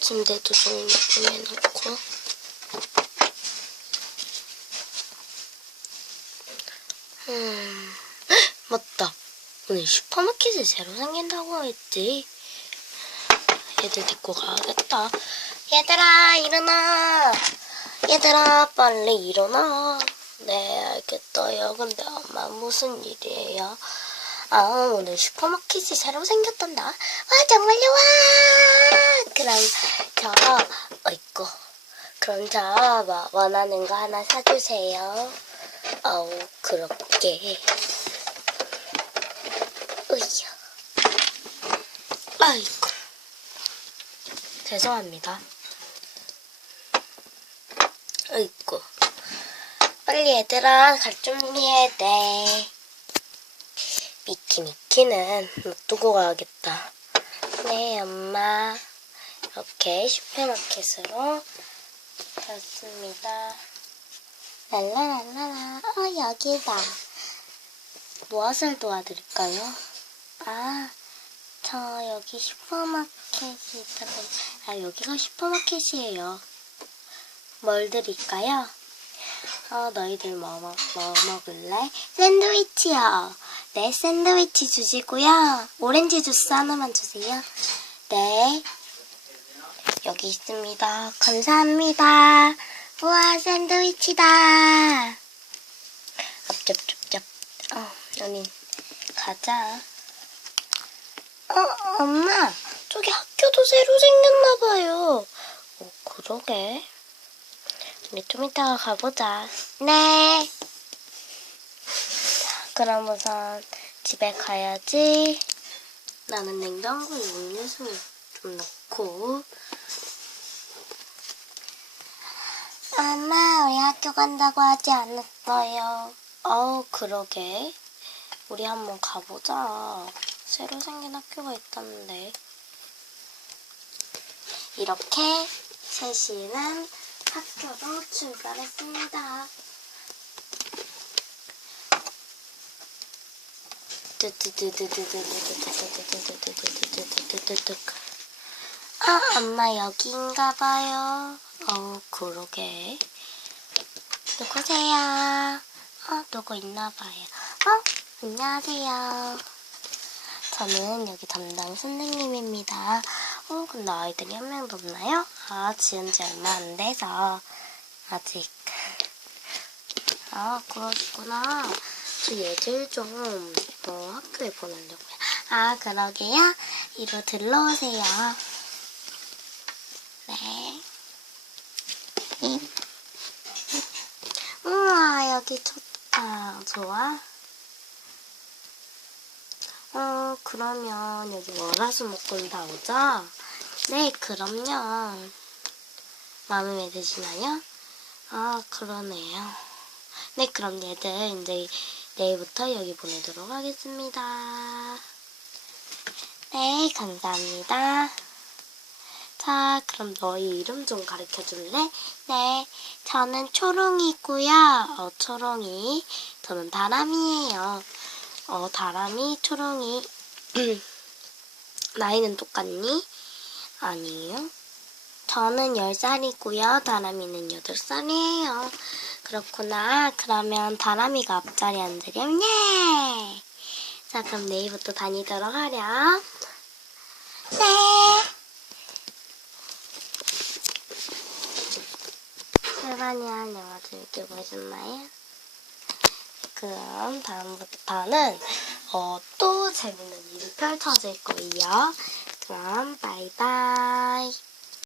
침대도 정리해놓고. 음. 헉, 맞다. 오늘 슈퍼마켓이 새로 생긴다고 했지. 얘들 데리고 가야겠다. 얘들아 일어나. 얘들아 빨리 일어나. 네 알겠어요. 근데 엄마 무슨 일이에요? 아 오늘 슈퍼마켓이 새로 생겼단다. 와 정말요 와 그럼 저 어이구 그럼 저 뭐, 원하는 거 하나 사주세요. 어우 그렇게. 으이야. 아이고. 죄송합니다. 아이고. 빨리 얘들아 갈 준비해야 돼. 미키 미키는 놔두고 가야겠다. 네 엄마 이렇게 슈퍼마켓으로 갔습니다 랄라랄라라 어 여기다 무엇을 도와드릴까요? 아 저 여기 슈퍼마켓이 있다고 아 여기가 슈퍼마켓이에요 뭘 드릴까요? 어, 너희들 뭐, 먹, 뭐 먹을래? 샌드위치요. 네, 샌드위치 주시고요. 오렌지 주스 하나만 주세요. 네. 여기 있습니다. 감사합니다. 우와, 샌드위치다. 엎접접접. 어, 연인. 가자. 어, 엄마. 저기 학교도 새로 생겼나봐요. 어, 그러게. 우리 좀 이따가 가보자. 네. 자, 그럼 우선 집에 가야지. 나는 냉장고에 음료수 좀 넣고. 엄마, 우리 학교 간다고 하지 않았어요. 어우, 그러게. 우리 한번 가보자. 새로 생긴 학교가 있다는데. 이렇게 셋이는 학교로 출발했습니다. 아, 엄마 여기인가 봐요. 어, 그러게. 누구세요? 어, 누구 있나 봐요. 어, 안녕하세요. 저는 여기 담당 선생님입니다. 어, 근데 아이들이 한 명도 없나요? 아, 지은 지 얼마 안 돼서 아직. 아, 그러시구나. 저 얘들 좀 어, 학교에 보내려고요. 아, 그러게요. 이리 들러오세요. 네. 우와, 여기 좋다. 좋아? 어, 그러면 여기 월화수목금 다 오죠? 네, 그럼요. 마음에 드시나요? 아, 그러네요. 네, 그럼 얘들 이제 내일부터 여기 보내도록 하겠습니다. 네, 감사합니다. 자, 그럼 너희 이름 좀 가르쳐 줄래? 네, 저는 초롱이고요. 어, 초롱이. 저는 다람이에요. 어, 다람이, 초롱이. 나이는 똑같니? 아니에요. 저는 10살이고요. 다람이는 8살이에요. 그렇구나. 그러면 다람이가 앞자리 앉으렴. 예! 자, 그럼 내일부터 다니도록 하렴. 네. 실바니아 영화 재밌게 보셨나요? 그럼 다음부터는 어, 또 재밌는 일이 펼쳐질 거예요. 그럼 바이바이.